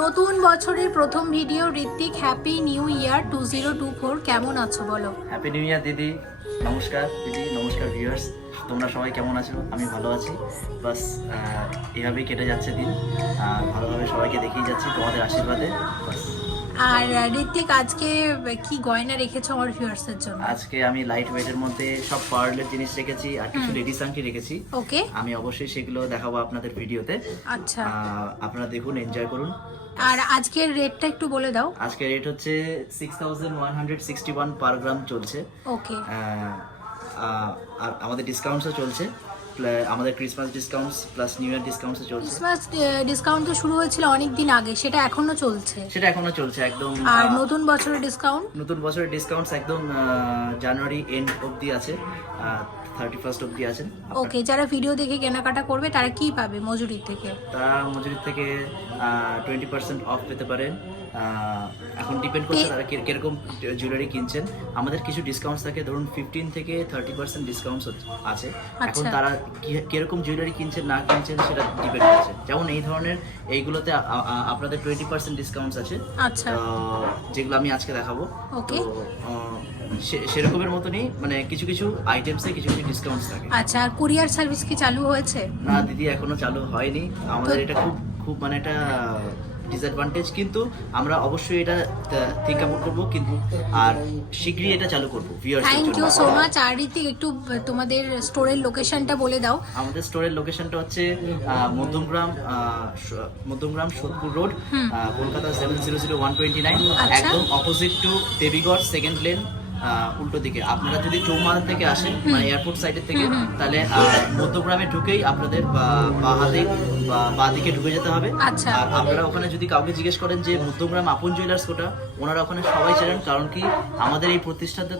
নতুন বছরের প্রথম video Ritwik happy new year two zero two four কেমন আছো বলো? হ্যাপি নিউ ইয়ার দিদি। নমস্কার দিদি নমস্কার ভিউয়ার্স তোমরা সবাই কেমন আছো? আমি ভালো আছি। বাস এভাবেই কেটে যাচ্ছে দিন। আর ভালোভাবে সবাইকে দেখিয়ে যাচ্ছি তোমাদের আশীর্বাদে। বাস। আর ঋত্বিক আজকে কি গয়না রেখেছো আমার ভিউয়ার্সের জন্য? আজকে আমি লাইট ওয়েটের মধ্যে সব পার্লের জিনিস রেখেছি আর কিছু লেডি সাংটি রেখেছি। ওকে আমি অবশ্যই সেগুলো দেখাবো আপনাদের ভিডিওতে আচ্ছা। আপনারা দেখুন এনজয় করুন। আর আজকের রেটটা একটু বলে দাও। আজকে রেট হচ্ছে six thousand one hundred sixty one per gram চলছে ওকে আর আমাদের ডিসকাউন্টসও চলছে। আমাদের Christmas discounts plus new year ডিসকাউন্টসও চলছে। ক্রিসমাস ডিসকাউন্ট তো শুরু হয়েছিল অনেক দিন আগে সেটা এখনও চলছে। সেটা এখনও চলছে একদম আর নতুন বছরের ডিসকাউন্ট নতুন বছরের ডিসকাউন্টস একদম জানুয়ারি এন্ড অবধি আছে। থার্টি ফার্স্ট অবধি আছেন ওকে যারা ভিডিও দেখে কেনাকাটা করবে তারা কি পাবে মজুরির থেকে? তারা মজুরি থেকে টোয়েন্টি পার্সেন্ট অফ পেতে পারেন। এখন ডিপেন্ড করছে তারা কীরকম জুয়েলারি কিনছেন। আমাদের কিছু ডিসকাউন্টস থাকে ধরুন ফিফটিন থেকে থার্টি পার্সেন্ট ডিসকাউন্টস আছে। এখন আচ্ছা। তারা কি- কীরকম জুয়েলারি কিনছেন না কিনছেন সেটা ডিপেন্ড করছে। যেমন এই ধরনের এইগুলোতে আপনাদের টোয়েন্টি পার্সেন্ট ডিসকাউন্টস আছে। আচ্ছা। যেগুলো আমি আজকে দেখাবো। আহ, সেরকমের মতনই মানে কিছু কিছু আইটেমসে কিছু কিছু ডিসকাউন্টস থাকে। আচ্ছা আর কুরিয়ার সার্ভিস কি চালু হয়েছে? না দিদি এখনও চালু হয়নি। আমাদের এটা খুব খুব মানে একটা ডিসঅ্যাডভান্টেজ কিন্তু আমরা অবশ্যই এটা থিঙ্ক আউট করব কিন্তু আর শীঘ্রই এটা চালু করব থ্যাংক ইউ সো মাচ আর ঋতিক একটু তোমাদের স্টোরের লোকেশনটা বলে দাও। আমাদের স্টোরের লোকেশনটা হচ্ছে Madhyamgram Madhyamgram Sodepur road Kolkata seven zero zero one twenty nine. একদম opposite to Debigarh second lane উল্টো দিকে। আপনারা যদি চৌমাথা থেকে আসেন মানে এয়ারপোর্ট সাইডের থেকে তাহলে আহ, মধ্যগ্রামে ঢুকেই আপনাদের বা- হাতে বা দিকে ঢুকে যেতে হবে। আচ্ছা। আর আপনারা ওখানে যদি কাউকে জিজ্ঞেস করেন যে মধ্যগ্রাম আপন জুয়েলার্স ওটা ওনারা ওখানে সবাই চেনেন। কারণ কি আমাদের এই প্রতিষ্ঠানটা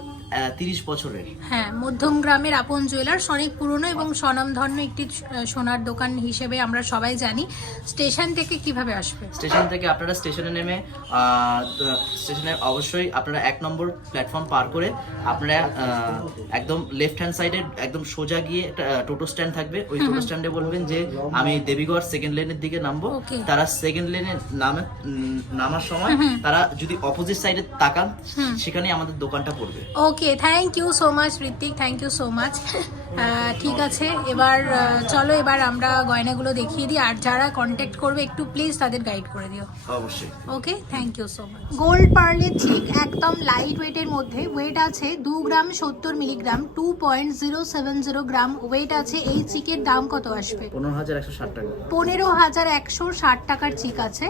তিরিশ বছরের। হ্যাঁ মধ্যম গ্রামের আপন জুয়েলার্স অনেক পুরনো এবং স্বনামধন্য একটি সোনার দোকান হিসেবে আমরা সবাই জানি। স্টেশন থেকে কীভাবে আসবে? স্টেশন থেকে আপনারা স্টেশনে নেমে স্টেশনে অবশ্যই আপনারা এক নম্বর প্ল্যাটফর্ম পার করে আপনারা একদম লেফট হ্যান্ড সাইডে একদম সোজা গিয়ে একটা টোটো স্ট্যান্ড থাকবে। ওই টোটো স্ট্যান্ডে বলবেন যে আমি দেবীগড় সেকেন্ড লেনের দিকে নামবো. তারা সেকেন্ড লেনে নামে নামার সময় তারা যদি অপোজিট সাইডে তাকান সেখানে আমাদের দোকানটা পড়বে। Okay thank you so much Ritwik thank you so much ঠিক আছে এবার চলো এবার আমরা গয়নাগুলো দেখিয়ে দিই আর যারা কন্ট্যাক্ট করবে একটু প্লিজ তাদের গাইড করে দিও। অবশ্যই। Okay thank you so much gold পার্লের চিক একদম লাইট ওয়েটের মধ্যে ওয়েট আছে দু গ্রাম সত্তর milligram two point zero seven zero gram weight আছে এই চিকের দাম কত আসবে? পনেরো হাজার একশো ষাট টাকা। পনেরো হাজার একশো ষাট টাকার চিক আছে।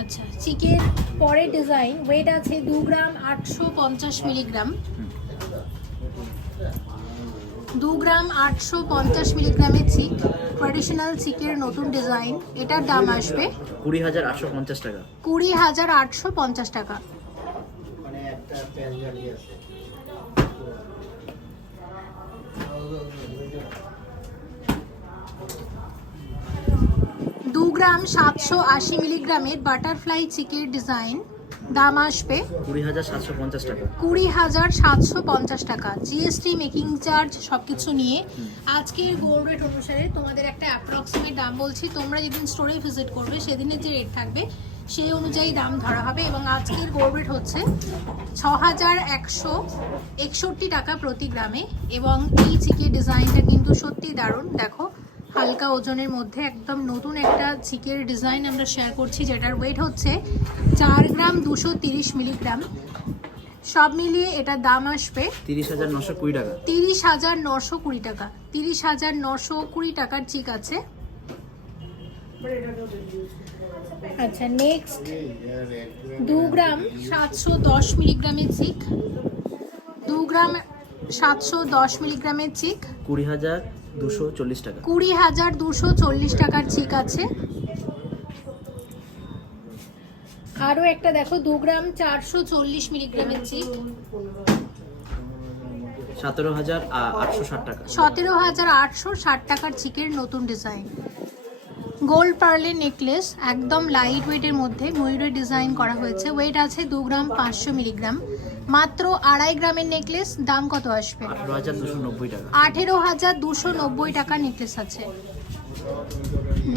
আচ্ছা চিকের পরে ডিজাইন ওয়েট আছে দু গ্রাম আটশো পঞ্চাশ মিলিগ্রাম। দু গ্রাম আটশো পঞ্চাশ মিলিগ্রামের চিক ট্র্যাডিশনাল চিকের নতুন ডিজাইন এটার দাম আসবে কুড়ি হাজার আটশো পঞ্চাশ টাকা। কুড়ি হাজার আটশো পঞ্চাশ টাকা। গ্রাম সাতশো আশি মিলিগ্রামের বাটারফ্লাই চিকের ডিজাইন। দাম আসবে কুড়ি হাজার সাতশো পঞ্চাশ টাকা। কুড়ি হাজার সাতশো পঞ্চাশ টাকা। জিএসটি মেকিং চার্জ সব কিছু নিয়ে। আজকের গোল্ড রেট অনুসারে তোমাদের একটা অ্যাপ্রক্সিমেট দাম বলছি। তোমরা যেদিন স্টোরে ভিজিট করবে সেদিনের যে রেট থাকবে সেই অনুযায়ী দাম ধরা হবে এবং আজকের গোল্ড রেট হচ্ছে ছ হাজার একশো একষট্টি টাকা প্রতি গ্রামে। এবং এই চিকের ডিজাইনটা কিন্তু সত্যি দারুণ। দেখো হালকা ওজনের মধ্যে একদম নতুন একটা চিকের ডিজাইন আমরা শেয়ার করছি যেটার ওয়েট হচ্ছে চার গ্রাম দুশো তিরিশ মিলিগ্রাম। সব মিলিয়ে এটার দাম আসবে তিরিশ হাজার নশো কুড়ি টাকা। তিরিশ হাজার নশো কুড়ি টাকা। তিরিশ হাজার নশো কুড়ি টাকার চিক আছে। আচ্ছা নেক্সট দু গ্রাম সাতশো দশ মিলিগ্রামের চিক। দু গ্রাম সাতশো দশ মিলিগ্রামের চিক। কুড়ি হাজার দুশো চল্লিশ টাকা। কুড়ি হাজার দুশো চল্লিশ টাকার চিক আছে। আরও একটা দেখো দু গ্রাম চারশো চল্লিশ মিলিগ্রামের চিক সতেরো হাজার আটশো ষাট টাকা। সতেরো হাজার আটশো ষাট টাকার চিকের নতুন ডিজাইন। গোল্ড পার্লের নেকলেস একদম লাইট ওয়েটের মধ্যে ময়ূরের ডিজাইন করা হয়েছে। ওয়েট আছে দু গ্রাম পাঁচশো মিলিগ্রাম। মাত্র আড়াই গ্রামের নেকলেস দাম কত আসবে? আঠেরো হাজার দুশো নব্বই টাকা। নেকলেস আছে।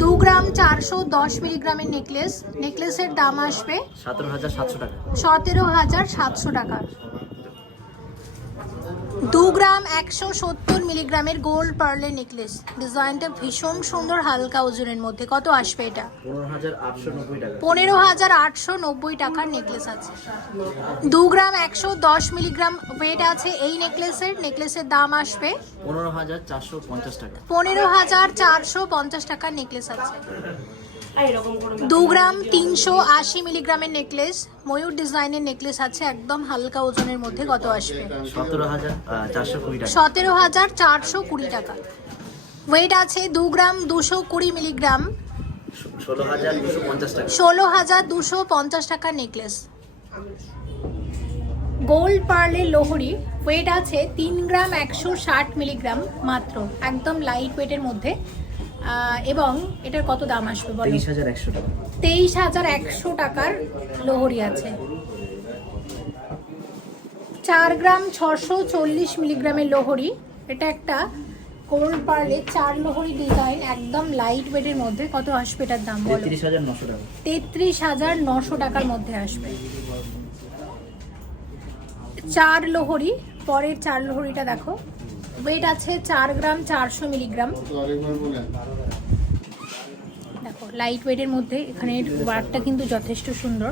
দু গ্রাম চারশো দশ মিলিগ্রামের নেকলেস নেকলেসের দাম আসবে সতেরো হাজার সাতশো টাকা। সতেরো হাজার সাতশো টাকা। দু গ্রাম একশো সত্তর মিলিগ্রামের গোল্ড পার্লের নেকলেস। ডিজাইনটা ভীষণ সুন্দর হালকা ওজনের মধ্যে। কত আসবে এটা? পনেরো হাজার আটশো নব্বই টাকার নেকলেস আছে। দু গ্রাম একশো দশ মিলিগ্রাম ওয়েট আছে এই নেকলেসের। নেকলেসের দাম আসবে পনেরো হাজার চারশো পঞ্চাশ টাকা। পনেরো হাজার চারশো পঞ্চাশ টাকার নেকলেস আছে। দু গ্রাম তিনশো আশি মিলিগ্রামের নেকলেস ময়ূর ডিজাইনের নেকলেস আছে একদম হালকা ওজনের মধ্যে কত আসবে। সতেরো হাজার চারশো কুড়ি টাকা। সতেরো হাজার চারশো কুড়ি টাকা। ওয়েট আছে দু গ্রাম দুশো কুড়ি মিলিগ্রাম। ষোলো হাজার দুশো পঞ্চাশ টাকার নেকলেস। গোল্ড পার্লের লোহরি ওয়েট আছে তিন গ্রাম একশো ষাট মিলিগ্রাম মাত্র একদম লাইট ওয়েটের মধ্যে। এবং এটার কত দাম আসবে বলো? তেইশ হাজার একশো টাকা। তেইশ হাজার একশো টাকার লোহরি আছে। চার গ্রাম ছশো চল্লিশ মিলিগ্রামের লোহরি। এটা একটা গোল্ড পার্লের চার লোহরি ডিজাইন একদম লাইট ওয়েটের মধ্যে। কত আসবে এটার দাম বলো? তেত্রিশ হাজার নশো টাকা। তেত্রিশ হাজার নশো টাকার মধ্যে আসবে। চার লোহরি পরের চার লোহরিটা দেখো। ওয়েট আছে চার গ্রাম চারশো মিলিগ্রাম। দেখো লাইট ওয়েটের মধ্যে এখানের ওয়ার্কটা কিন্তু যথেষ্ট সুন্দর।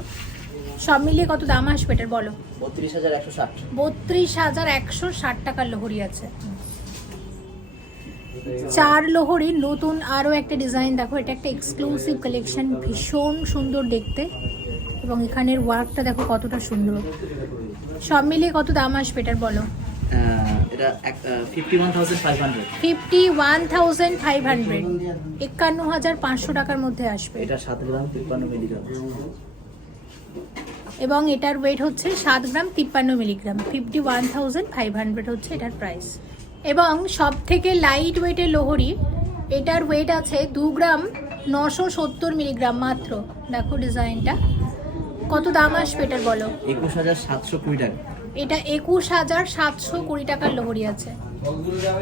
সব মিলিয়ে কত দাম আসবে এটার বলো? বত্রিশ হাজার একশো ষাট। বত্রিশ হাজার একশো ষাট টাকার লোহরি আছে। চার লোহরির নতুন আরও একটা ডিজাইন দেখো এটা একটা এক্সক্লুসিভ কালেকশন ভীষণ সুন্দর দেখতে। এবং এখানের ওয়ার্কটা দেখো কতটা সুন্দর। সব মিলিয়ে কত দাম আসবে এটার বলো? এটা fifty one thousand five hundred একান্ন হাজার পাঁচশো টাকার মধ্যে আসবে। এটা সাত গ্রাম তিপ্পান্ন মিলিগ্রাম এবং এটার ওয়েট হচ্ছে সাত গ্রাম তিপ্পান্ন milligram fifty one thousand five hundred হচ্ছে এটার প্রাইস এবং সব থেকে লাইট ওয়েটের লোহরি এটার ওয়েট আছে দু গ্রাম নশো সত্তর মিলিগ্রাম মাত্র। দেখো ডিজাইনটা কত দাম আসবে এটার বলো? একুশ হাজার সাতশো কুড়ি টাকা। এটা একুশ হাজার সাতশো কুড়ি টাকার লোহরি আছে।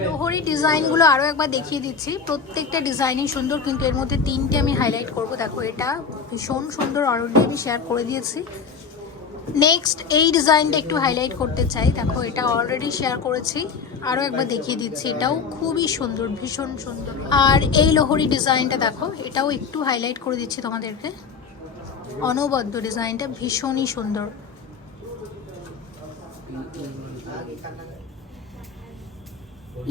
লোহরি ডিজাইনগুলো আরও একবার দেখিয়ে দিচ্ছি। প্রত্যেকটা ডিজাইনই সুন্দর, কিন্তু এর মধ্যে তিনটে আমি হাইলাইট করব। দেখো, এটা ভীষণ সুন্দর অলরেডি আমি শেয়ার করে দিয়েছি। নেক্সট এই ডিজাইনটা একটু হাইলাইট করতে চাই। দেখো, এটা অলরেডি শেয়ার করেছি। আরও একবার দেখিয়ে দিচ্ছি, এটাও খুবই সুন্দর, ভীষণ সুন্দর। আর এই লোহরি ডিজাইনটা দেখো, এটাও একটু হাইলাইট করে দিচ্ছি তোমাদেরকে। অনবদ্য ডিজাইনটা ভীষণই সুন্দর।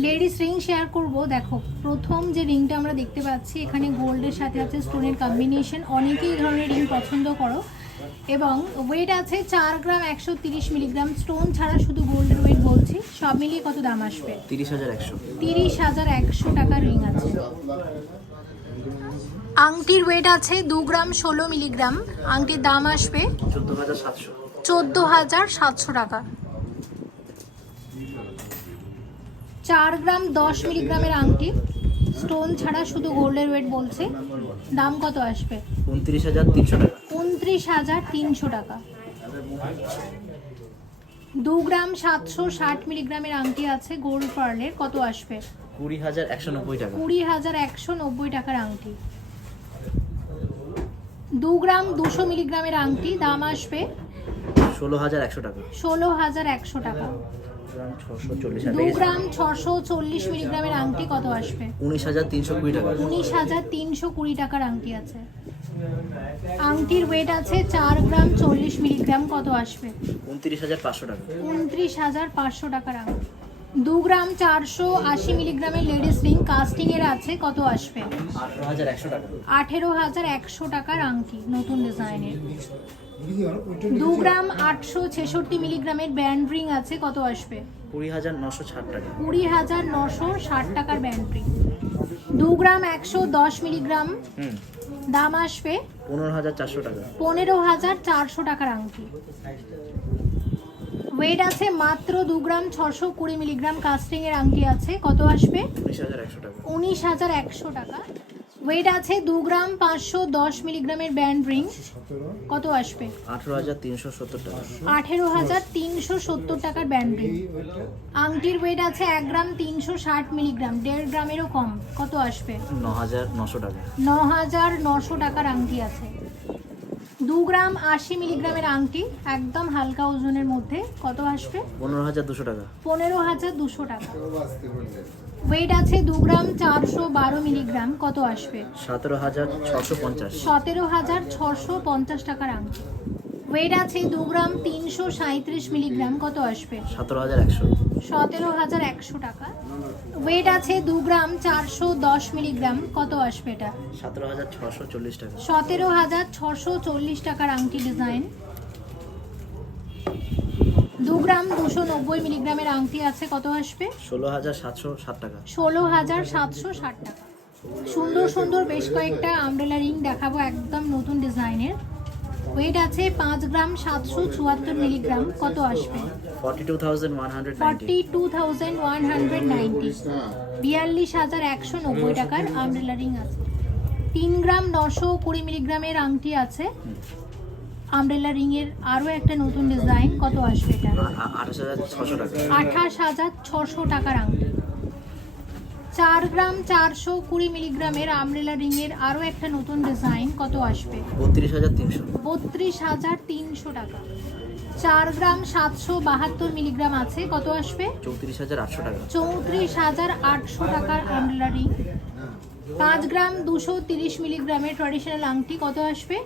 লেডিস রিং শেয়ার করব। দেখো প্রথম যে রিংটা আমরা দেখতে পাচ্ছি এখানে গোল্ডের সাথে আছে স্টোনের কম্বিনেশন অনেকেই ধরনের রিং পছন্দ করো। এবং ওয়েট আছে চার গ্রাম একশো তিরিশ মিলিগ্রাম স্টোন ছাড়া শুধু গোল্ডের ওয়েট বলছি। সব মিলিয়ে কত দাম আসবে? তিরিশ হাজার একশো। তিরিশ হাজার একশো টাকার রিং আছে। আংটির ওয়েট আছে দু গ্রাম ষোলো মিলিগ্রাম আংটির দাম আসবে চোদ্দ হাজার সাতশো। চোদ্দ হাজার সাতশো টাকা। চার গ্রাম দশ মিলিগ্রামের আংটি। স্টোন ছাড়া শুধু গোল্ডের ওয়েট বলছে। দাম কত আসবে? উনত্রিশ হাজার তিনশো টাকা। উনত্রিশ হাজার তিনশো টাকা। দু গ্রাম সাতশো ষাট মিলিগ্রামের আংটি আছে গোল্ড পার্লের। কত আসবে? কুড়ি হাজার একশো নব্বই টাকা। কুড়ি হাজার একশো নব্বই টাকার আংটি। দু গ্রাম দুশো মিলিগ্রামের আংটি। দাম আসবে ষোলো হাজার একশো টাকা। ষোলো হাজার একশো টাকা। ছশো চল্লিশ দু গ্রাম ছশো চল্লিশ মিলিগ্রামের আংটি কত আসবে? উনিশ হাজার তিনশো কুড়ি টাকা। উনিশ হাজার তিনশো কুড়ি টাকার আংটি আছে। আংটির ওয়েট আছে চার গ্রাম চল্লিশ মিলিগ্রাম কত আসবে? উনত্রিশ হাজার পাঁচশো টাকা। উনত্রিশ হাজার পাঁচশো টাকার আংটি। দু গ্রাম চারশো আশি মিলিগ্রামের লেডিস রিং কাস্টিং এর আছে কত আসবে? আঠেরো হাজার একশো টাকার আংটি নতুন ডিজাইনের দু গ্রাম আটশো ছেষট্টি মিলিগ্রামের ব্যান্ড রিং আছে কত আসবে? কুড়ি হাজার নশো ষাট টাকা। কুড়ি হাজার নশো ষাট টাকার ব্যান্ড রিং। দু গ্রাম একশো দশ মিলিগ্রাম দাম আসবে পনেরো হাজার চারশো টাকা। পনেরো হাজার চারশো টাকার আংটি। ওয়েট আছে মাত্র দু গ্রাম ছশো কুড়ি মিলিগ্রাম কাস্টিং এর আংটি আছে কত আসবে? উনিশ হাজার একশো টাকা। ওয়েট আছে দু গ্রাম পাঁচশো দশ মিলিগ্রামের ব্যান্ড রিং। কত আসবে? আঠেরো হাজার তিনশো সত্তর টাকা। আঠেরো হাজার তিনশো সত্তর টাকার ব্যান্ড রিং। আংটির ওয়েট আছে এক গ্রাম তিনশো ষাট মিলিগ্রাম দেড় গ্রামেরও কম। কত আসবে? ন হাজার নশো টাকা। ন হাজার নশো টাকার আংটি আছে। দু গ্রাম আশি মিলিগ্রামের আংটি একদম হালকা ওজনের মধ্যে। কত আসবে? পনেরো হাজার দুশো টাকা। পনেরো হাজার দুশো টাকা। ওয়েট আছে দু গ্রাম চারশো বারো মিলিগ্রাম। কত আসবে? সতেরো হাজার ছশো পঞ্চাশ। সতেরো হাজার ছশো পঞ্চাশ টাকার আংটি। ওয়েট আছে দু গ্রাম তিনশো সাঁত্রিশ মিলিগ্রাম। কত আসবে? সতেরো হাজার একশো। সতেরো হাজার একশো টাকা। ওয়েট আছে দু গ্রাম চারশো দশ মিলিগ্রাম। কত আসবে এটা? সতেরো হাজার ছশো চল্লিশ টাকা। সতেরো হাজার ছশো চল্লিশ টাকার আংটি ডিজাইন। দু গ্রাম দুশো নব্বই মিলিগ্রামের আংটি আছে কত আসবে? ষোলো হাজার সাতশো ষাট টাকা। ষোলো হাজার সাতশো ষাট টাকা। সুন্দর সুন্দর বেশ কয়েকটা আমব্রেলা রিং দেখাবো একদম নতুন ডিজাইনের। ওয়েট আছে পাঁচ গ্রাম সাতশো চুয়াত্তর মিলিগ্রাম কত আসবে? Forty two thousand one forty two thousand one hundred ninety. বিয়াল্লিশ হাজার একশো নব্বই টাকার আমব্রেলা রিং আছে। তিন গ্রাম নশো কুড়ি মিলিগ্রামের আংটি আছে। আমব্রেলা রিংয়ের আরও একটা নতুন ডিজাইন কত আসবে এটা? আঠাশ হাজার ছশো টাকার আংটি চার গ্রাম চারশো কুড়ি মিলিগ্রামের আমরেলা রিংয়ের আরও একটা নতুন ডিজাইন কত আসবে? বত্রিশ হাজার তিনশো। বত্রিশ হাজার তিনশো টাকা। চার গ্রাম সাতশো বাহাত্তর মিলিগ্রাম আছে কত আসবে? চৌত্রিশ হাজার আটশো টাকা। চৌত্রিশ হাজার আটশো টাকার আমরেলা রিং পাঁচ গ্রাম দুশো তিরিশ মিলিগ্রামের ট্র্যাডিশনাল আংটি কত আসবে?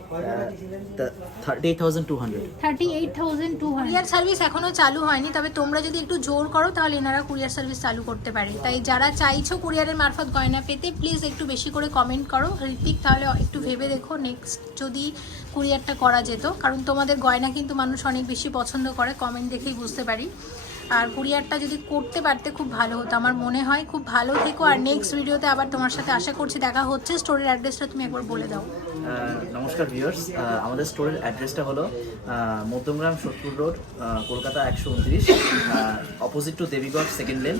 Thirty eight thousand two hundred thirty eight thousand two courier service এখনও চালু হয়নি তবে তোমরা যদি একটু জোর করো তাহলে এনারা কুরিয়ার সার্ভিস চালু করতে পারে। তাই যারা চাইছো কুরিয়ারের মারফত গয়না পেতে প্লিজ একটু বেশি করে কমেন্ট করো। ঋত্বিক তাহলে একটু ভেবে দেখো নেক্সট যদি কুরিয়ারটা করা যেত। কারণ তোমাদের গয়না কিন্তু মানুষ অনেক বেশি পছন্দ করে কমেন্ট দেখেই বুঝতে পারি। আর কুরিয়ারটা যদি করতে পারতে খুব ভালো হতো। আমার মনে হয় খুব ভালো থেকো আর নেক্সট ভিডিওতে আবার তোমার সাথে আশা করছি দেখা হচ্ছে। স্টোরের অ্যাড্রেসটা তুমি একবার বলে দাও। নমস্কার ভিউয়ার্স আমাদের স্টোরের অ্যাড্রেসটা হলো মধ্যমগ্রাম সোদপুর রোড কলকাতা একশো উনত্রিশ opposite to Debigarh second lane.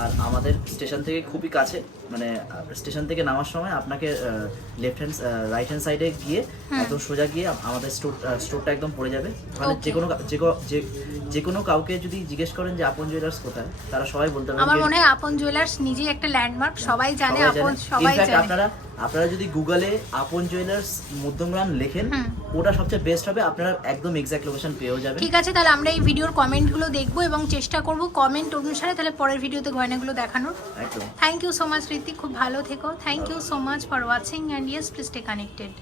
আর আমাদের স্টেশন থেকে খুবই কাছে মানে স্টেশন থেকে নামার সময় আপনাকে লেফট হ্যান্ড রাইট হ্যান্ড সাইডে গিয়ে একদম সোজা গিয়ে আমাদের স্টোর স্টোরটা একদম পড়ে যাবে। মানে যে কোনো যে কোনো কাউকে যদি জিজ্ঞেস করেন যে আপন জুয়েলার্স কোথায়? তারা সবাই বলতে পারবে আমার মনে হয় আপন জুয়েলার্স নিজেই একটা ল্যান্ডমার্ক সবাই জানে আপন সবাই জানে। আপনারা আপনারা যদি গুগলে আপন জুয়েলার্স মধ্যমগ্রাম লেখেন ওটা সবচেয়ে বেস্ট হবে আপনারা একদম এক্সাক্ট লোকেশন পেয়েও যাবেন। ঠিক আছে তাহলে আমরা এই ভিডিওর কমেন্টগুলো দেখব এবং চেষ্টা করব কমেন্ট অনুসারে তাহলে পরের ভিডিওতে গয়নাগুলো দেখানোর। একদম। Thank you so much Riti খুব ভালো থেকো। Thank you so much for watching and yes please stay connected